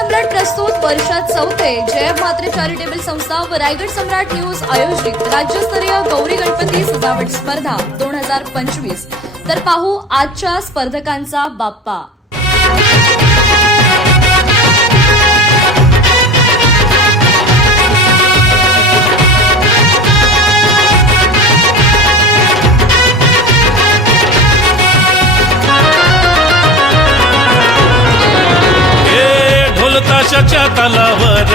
सम्राट प्रस्तुत वर्षात चौथे जय म्हात्रे चॅरिटेबल संस्था व रायगड सम्राट न्यूज आयोजित राज्यस्तरीय गौरी गणपती सजावट स्पर्धा 2025। तर पाहू आजच्या स्पर्धकांचा बाप्पा। ताशाच्या तालावर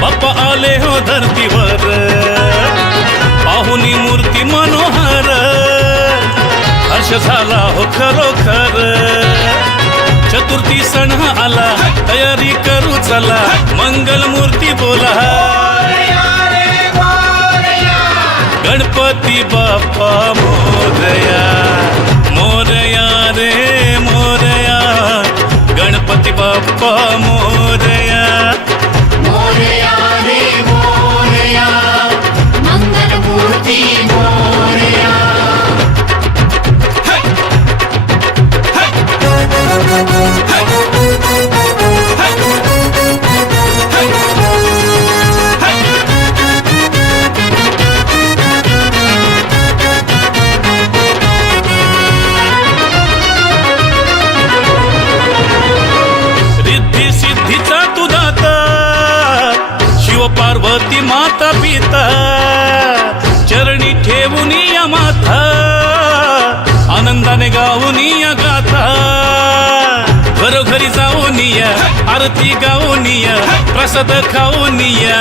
बाप्पा आले हो धरतीवर, पाहुनी मूर्ती मनोहर, हर्ष झाला हो खरोखर। चतुर्थी सण आला, तयारी करू चला, मंगल मूर्ती बोला, गणपती बाप्पा मोरया, मोरया रे मोरया, गणपती बाप्पा मोरया, मोरया रे मोरया, मंगल मूर्ती मोरया। पार्वती माता पिता चरणी ठेवून या माथा, आनंदाने गाऊन या गाथा, घरोघरी जाऊन या, आरती गाऊन या, प्रसाद खाऊन या।